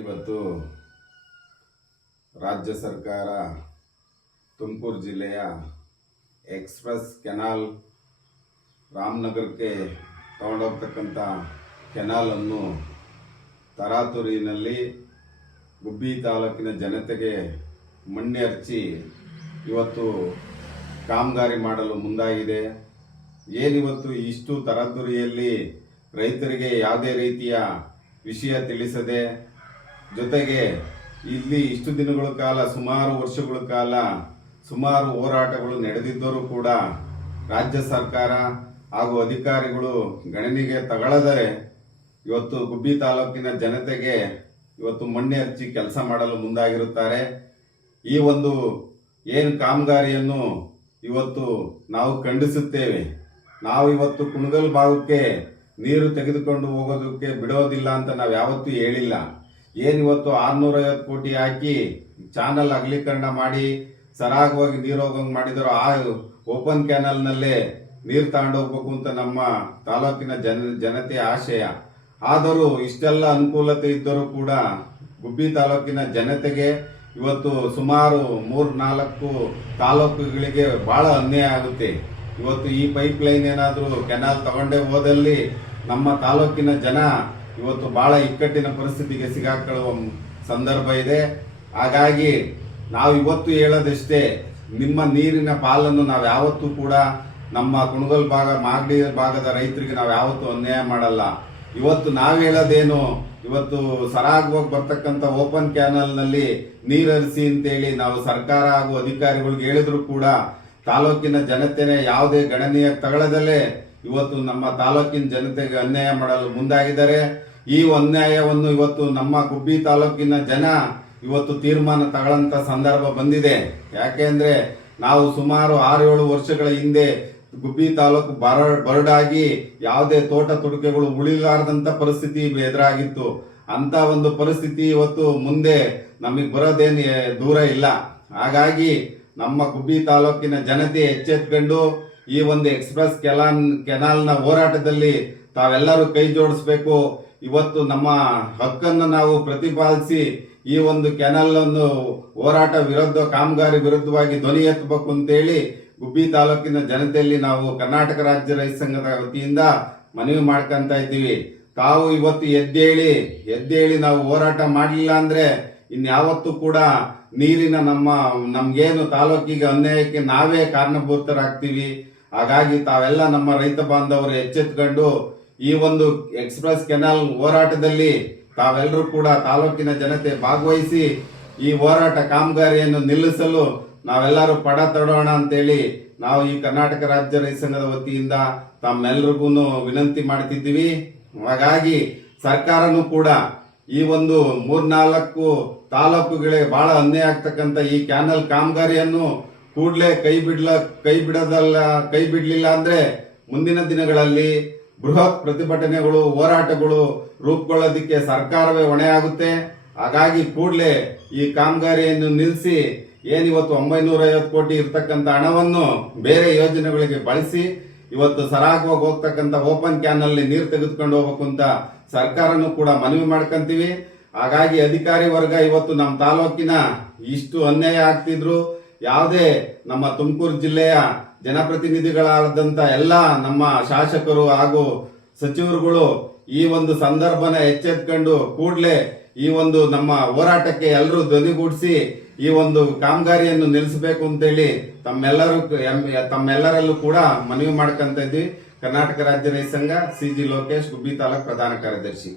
ಇವತ್ತು ರಾಜ್ಯ ಸರ್ಕಾರ ತುಮಕೂರು ಜಿಲ್ಲೆಯ ಎಕ್ಸ್‌ಪ್ರೆಸ್ ಕೆನಾಲ್ ರಾಮನಗರಕ್ಕೆ ತಗೊಂಡೋಗ್ತಕ್ಕಂಥ ಕೆನಾಲ್ ಅನ್ನು ತರಾತುರಿನಲ್ಲಿ ಗುಬ್ಬಿ ತಾಲೂಕಿನ ಜನತೆಗೆ ಮಣ್ಣೆ ಹಚ್ಚಿ ಇವತ್ತು ಕಾಮಗಾರಿ ಮಾಡಲು ಮುಂದಾಗಿದೆ. ಏನಿವತ್ತು ಇಷ್ಟು ತರಾತುರಿಯಲ್ಲಿ ರೈತರಿಗೆ ಯಾವುದೇ ರೀತಿಯ ವಿಷಯ ತಿಳಿಸದೆ, ಜೊತೆಗೆ ಇಲ್ಲಿ ಇಷ್ಟು ದಿನಗಳ ಕಾಲ ಸುಮಾರು ವರ್ಷಗಳ ಕಾಲ ಸುಮಾರು ಹೋರಾಟಗಳು ನಡೆದಿದ್ದರೂ ಕೂಡ ರಾಜ್ಯ ಸರ್ಕಾರ ಹಾಗೂ ಅಧಿಕಾರಿಗಳು ಗಣನೆಗೆ ತಗೊಳ್ಳದೆ ಇವತ್ತು ಗುಬ್ಬಿ ತಾಲೂಕಿನ ಜನತೆಗೆ ಇವತ್ತು ಮಣ್ಣೆ ಹಚ್ಚಿ ಕೆಲಸ ಮಾಡಲು ಮುಂದಾಗಿರುತ್ತಾರೆ. ಈ ಒಂದು ಏನು ಕಾಮಗಾರಿಯನ್ನು ಇವತ್ತು ನಾವು ಖಂಡಿಸುತ್ತೇವೆ. ನಾವು ಇವತ್ತು ಕುಣಗಲ್ ಭಾಗಕ್ಕೆ ನೀರು ತೆಗೆದುಕೊಂಡು ಹೋಗೋದಕ್ಕೆ ಬಿಡೋದಿಲ್ಲ ಅಂತ ನಾವು ಯಾವತ್ತೂ ಹೇಳಿಲ್ಲ. ಏನಿವತ್ತು 650 ಕೋಟಿ ಹಾಕಿ ಚಾನಲ್ ಅಗಲೀಕರಣ ಮಾಡಿ ಸರಾಗವಾಗಿ ನೀರು ಹೋಗಂಗೆ ಮಾಡಿದ್ರು, ಆ ಓಪನ್ ಕ್ಯಾನಲ್ನಲ್ಲೇ ನೀರು ತಗೊಂಡೋಗ್ಬೇಕು ಅಂತ ನಮ್ಮ ತಾಲೂಕಿನ ಜನತೆಯ ಆಶಯ. ಆದರೂ ಇಷ್ಟೆಲ್ಲ ಅನುಕೂಲತೆ ಇದ್ದರೂ ಕೂಡ ಗುಬ್ಬಿ ತಾಲೂಕಿನ ಜನತೆಗೆ ಇವತ್ತು ಸುಮಾರು 3-4 ತಾಲೂಕುಗಳಿಗೆ ಬಹಳ ಅನ್ಯಾಯ ಆಗುತ್ತೆ. ಇವತ್ತು ಈ ಪೈಪ್ ಲೈನ್ ಏನಾದರೂ ಕೆನಾಲ್ ತಗೊಂಡೇ ಹೋದಲ್ಲಿ ನಮ್ಮ ತಾಲೂಕಿನ ಜನ ಇವತ್ತು ಬಹಳ ಇಕ್ಕಟ್ಟಿನ ಪರಿಸ್ಥಿತಿಗೆ ಸಿಗಾಕೊಳ್ಳುವ ಸಂದರ್ಭ ಇದೆ. ಹಾಗಾಗಿ ನಾವು ಇವತ್ತು ಹೇಳೋದಷ್ಟೇ, ನಿಮ್ಮ ನೀರಿನ ಪಾಲನ್ನು ನಾವು ಯಾವತ್ತೂ ಕೂಡ ನಮ್ಮ ಕುಣಗಲ್ ಭಾಗ ಮಾಗಡಿ ಭಾಗದ ರೈತರಿಗೆ ನಾವು ಯಾವತ್ತೂ ಅನ್ಯಾಯ ಮಾಡಲ್ಲ. ಇವತ್ತು ನಾವು ಹೇಳೋದೇನು, ಇವತ್ತು ಸರಾಗವಾಗಿ ಬರ್ತಕ್ಕಂಥ ಓಪನ್ ಕ್ಯಾನಲ್ನಲ್ಲಿ ನೀರು ಹರಿಸಿ ಅಂತೇಳಿ ನಾವು ಸರ್ಕಾರ ಹಾಗೂ ಅಧಿಕಾರಿಗಳಿಗೆ ಹೇಳಿದ್ರು ಕೂಡ ತಾಲೂಕಿನ ಜನತೆನೇ ಯಾವುದೇ ಗಣನೀಯ ತಗೊಳ್ಳದಲ್ಲೇ ಇವತ್ತು ನಮ್ಮ ತಾಲೂಕಿನ ಜನತೆಗೆ ಅನ್ಯಾಯ ಮಾಡಲು ಮುಂದಾಗಿದ್ದಾರೆ. ಈ ಅನ್ಯಾಯವನ್ನು ಇವತ್ತು ನಮ್ಮ ಗುಬ್ಬಿ ತಾಲೂಕಿನ ಜನ ಇವತ್ತು ತೀರ್ಮಾನ ತಗೊಳ್ಳಂತ ಸಂದರ್ಭ ಬಂದಿದೆ. ಯಾಕೆಂದ್ರೆ ನಾವು ಸುಮಾರು 6-7 ವರ್ಷಗಳ ಹಿಂದೆ ಗುಬ್ಬಿ ತಾಲೂಕು ಬರಡಾಗಿ ಯಾವುದೇ ತೋಟ ತುಡಿಕೆಗಳು ಉಳಿಲಾರದಂತ ಪರಿಸ್ಥಿತಿ ಎದುರಾಗಿತ್ತು. ಅಂತ ಒಂದು ಪರಿಸ್ಥಿತಿ ಇವತ್ತು ಮುಂದೆ ನಮಗೆ ಬರೋದೇನು ದೂರ ಇಲ್ಲ. ಹಾಗಾಗಿ ನಮ್ಮ ಗುಬ್ಬಿ ತಾಲೂಕಿನ ಜನತೆ ಎಚ್ಚೆತ್ಕೊಂಡು ಈ ಒಂದು ಎಕ್ಸ್‌ಪ್ರೆಸ್ ಕೆನಾಲ್ನ ಹೋರಾಟದಲ್ಲಿ ತಾವೆಲ್ಲರೂ ಕೈ ಜೋಡಿಸಬೇಕು. ಇವತ್ತು ನಮ್ಮ ಹಕ್ಕನ್ನು ನಾವು ಪ್ರತಿಪಾದಿಸಿ ಈ ಒಂದು ಕೆನಾಲ್ ಅನ್ನು ಹೋರಾಟ ವಿರುದ್ಧ ಕಾಮಗಾರಿ ವಿರುದ್ಧವಾಗಿ ಧ್ವನಿ ಎತ್ತಬೇಕು ಅಂತೇಳಿ ಗುಬ್ಬಿ ತಾಲೂಕಿನ ಜನತೆಯಲ್ಲಿ ನಾವು ಕರ್ನಾಟಕ ರಾಜ್ಯ ರೈತ ಸಂಘದ ವತಿಯಿಂದ ಮನವಿ ಮಾಡ್ಕೊಂತ ಇದ್ದೀವಿ. ತಾವು ಇವತ್ತು ಎದ್ದೇಳಿ ನಾವು ಹೋರಾಟ ಮಾಡಲಿಲ್ಲ ಅಂದ್ರೆ ಇನ್ಯಾವತ್ತೂ ಕೂಡ ನೀರಿನ ನಮ್ಗೇನು ತಾಲೂಕಿಗೆ ಅನ್ಯಾಯಕ್ಕೆ ನಾವೇ ಕಾರಣಭೂತರಾಗ್ತೀವಿ. ಹಾಗಾಗಿ ತಾವೆಲ್ಲ ನಮ್ಮ ರೈತ ಬಾಂಧವರು ಎಚ್ಚೆತ್ಕೊಂಡು ಈ ಒಂದು ಎಕ್ಸ್‌ಪ್ರೆಸ್ ಕೆನಾಲ್ ಹೋರಾಟದಲ್ಲಿ ತಾವೆಲ್ಲರೂ ಕೂಡ ತಾಲೂಕಿನ ಜನತೆ ಭಾಗವಹಿಸಿ ಈ ಹೋರಾಟ ಕಾಮಗಾರಿಯನ್ನು ನಿಲ್ಲಿಸಲು ನಾವೆಲ್ಲರೂ ಪಡ ತೊಡೋಣ ಅಂತೇಳಿ ನಾವು ಈ ಕರ್ನಾಟಕ ರಾಜ್ಯ ರೈತ ಸಂಘದ ವತಿಯಿಂದ ತಮ್ಮೆಲ್ಲರಿಗೂ ವಿನಂತಿ ಮಾಡ್ತಿದ್ದೀವಿ. ಹಾಗಾಗಿ ಸರ್ಕಾರನೂ ಕೂಡ ಈ ಒಂದು 3-4 ತಾಲೂಕುಗಳಿಗೆ ಬಹಳ ಅನ್ಯಾಯ ಆಗ್ತಕ್ಕಂಥ ಈ ಕ್ಯಾನಲ್ ಕಾಮಗಾರಿಯನ್ನು ಕೂಡಲೇ ಕೈ ಬಿಡಲಿಲ್ಲ ಅಂದ್ರೆ ಮುಂದಿನ ದಿನಗಳಲ್ಲಿ ಬೃಹತ್ ಪ್ರತಿಭಟನೆಗಳು ಹೋರಾಟಗಳು ರೂಪುಗೊಳ್ಳೋದಕ್ಕೆ ಸರ್ಕಾರವೇ ಹೊಣೆಯಾಗುತ್ತೆ. ಹಾಗಾಗಿ ಕೂಡಲೇ ಈ ಕಾಮಗಾರಿಯನ್ನು ನಿಲ್ಲಿಸಿ ಏನಿವತ್ತು 950 ಕೋಟಿ ಇರ್ತಕ್ಕಂಥ ಹಣವನ್ನು ಬೇರೆ ಯೋಜನೆಗಳಿಗೆ ಬಳಸಿ ಇವತ್ತು ಸರಾಗವಾಗಿ ಹೋಗ್ತಕ್ಕಂಥ ಓಪನ್ ಕ್ಯಾನಲ್ ನೀರು ತೆಗೆದುಕೊಂಡು ಹೋಗ್ಬೇಕು ಅಂತ ಸರ್ಕಾರನೂ ಕೂಡ ಮನವಿ ಮಾಡ್ಕೊಂತೀವಿ. ಹಾಗಾಗಿ ಅಧಿಕಾರಿ ವರ್ಗ ಇವತ್ತು ನಮ್ಮ ತಾಲೂಕಿನ ಇಷ್ಟು ಅನ್ಯಾಯ ಆಗ್ತಿದ್ರು ಯಾವುದೇ ನಮ್ಮ ತುಮಕೂರು ಜಿಲ್ಲೆಯ ಜನಪ್ರತಿನಿಧಿಗಳಾದಂತ ಎಲ್ಲ ನಮ್ಮ ಶಾಸಕರು ಹಾಗೂ ಸಚಿವರುಗಳು ಈ ಒಂದು ಸಂದರ್ಭನ ಎಚ್ಚೆತ್ಕೊಂಡು ಕೂಡಲೇ ಈ ಒಂದು ನಮ್ಮ ಹೋರಾಟಕ್ಕೆ ಎಲ್ಲರೂ ಧ್ವನಿಗೂಡಿಸಿ ಈ ಒಂದು ಕಾಮಗಾರಿಯನ್ನು ನಿಲ್ಲಿಸಬೇಕು ಅಂತೇಳಿ ತಮ್ಮೆಲ್ಲರಲ್ಲೂ ಕೂಡ ಮನವಿ ಮಾಡ್ಕೊಂತ ಇದ್ವಿ. ಕರ್ನಾಟಕ ರಾಜ್ಯ ರೈತ ಸಂಘ, CG ಲೋಕೇಶ್, ಗುಬ್ಬಿ ತಾಲೂಕು ಪ್ರಧಾನ ಕಾರ್ಯದರ್ಶಿ.